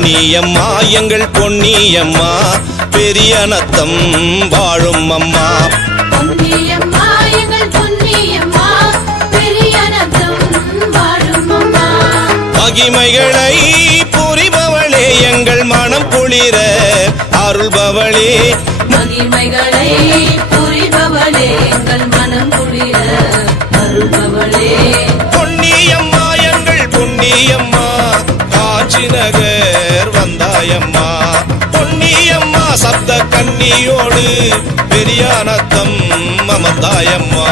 பொன்னியம்மா எங்கள் பொன்னியம்மா பெரிய நத்தம் வாழும் அம்மா. மகிமைகளை புரிபவளே எங்கள் மனம் குளிர அருள்பவளே. மகிமைகளை புரிபவளே எங்கள் மனம் குளிர அருள்பவளே. பொன்னியம்மா எங்கள் பொன்னியம்மா காட்சின பொன்னியோடு பெரியானத்தம் மமதாயம்மா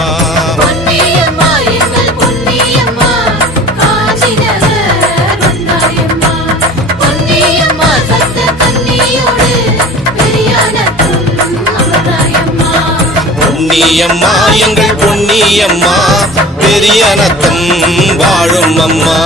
பொன்னியம்மா எங்கள் பொன்னியம்மா பெரியனத்தம் வாழும் அம்மா.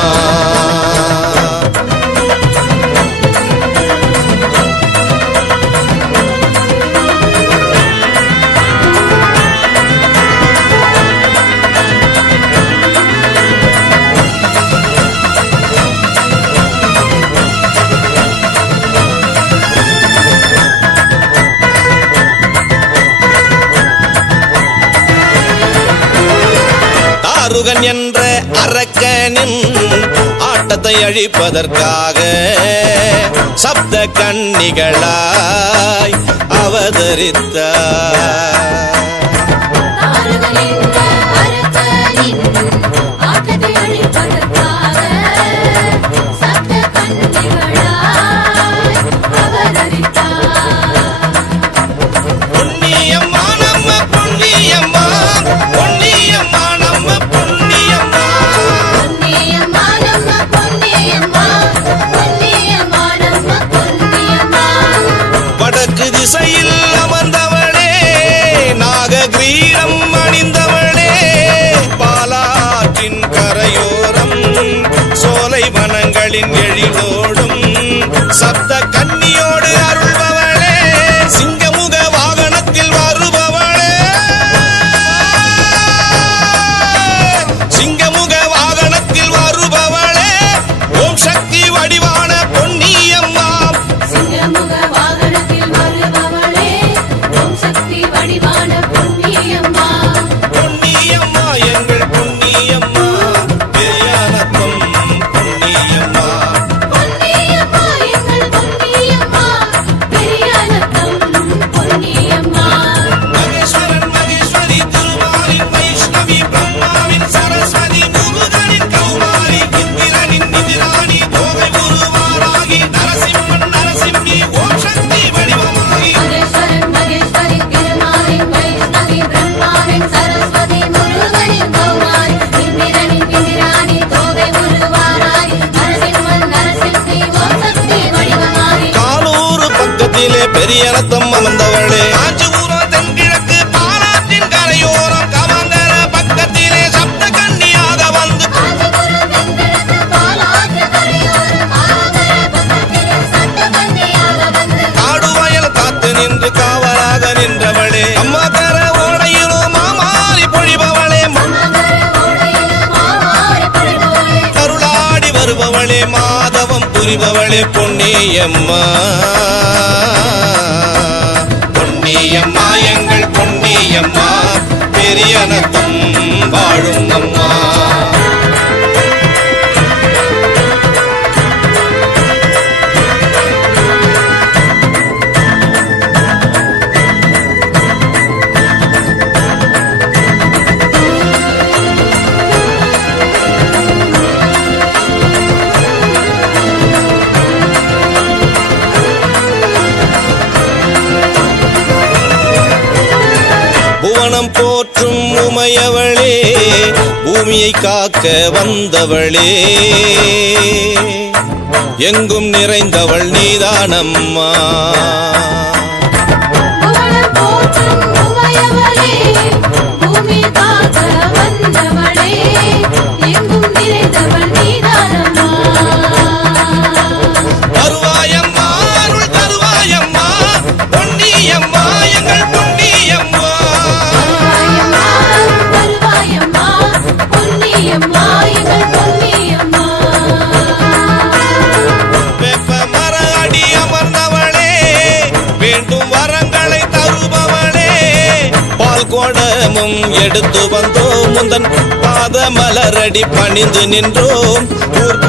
அரக்கனின் ஆட்டத்தை அழிப்பதற்காக சப்த கண்ணிகளாய் அவதரித்தார். கடலின் எழிலோடும் சப்த புரிபவளே பொன்னியம்மா. பொன்னியம்மா எங்கள் பொன்னியம்மா பெரியனத்தம் வாழும் அம்மா. போற்றும் உமையவளே பூமியை காக்க வந்தவளே. எங்கும் நிறைந்தவள் நீதானம்மா. பூமி வந்தவளே. எங்கும் நிறைந்தவள் கோடமும் எடுத்து வந்தோம் முந்தன் பாதமலரடி பணிந்து நின்றோம். ஊர்